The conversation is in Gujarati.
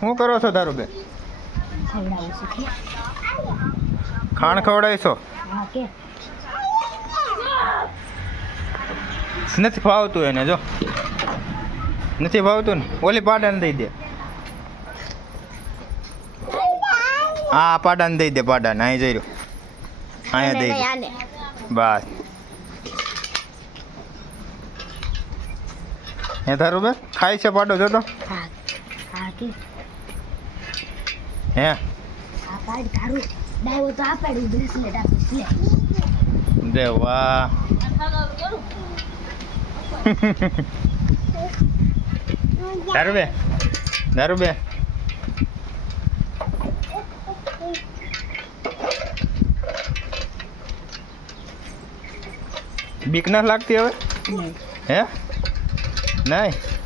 શું કરો છો તારું બે ખાણ ખવડાવીશો નથી ભાવતું એને જો નથી ભાવતું ને ઓલી પાડાને દઈ દે હા પાડાને દઈ દે પાડાને અહીં જઈ રહ્યો અહીંયા દઈ દે બસ હે તારું બે ખાય છે પાડો જોતો હે રે વાહ દારૂ બે બીક ના લાગતી હવે હે નહીં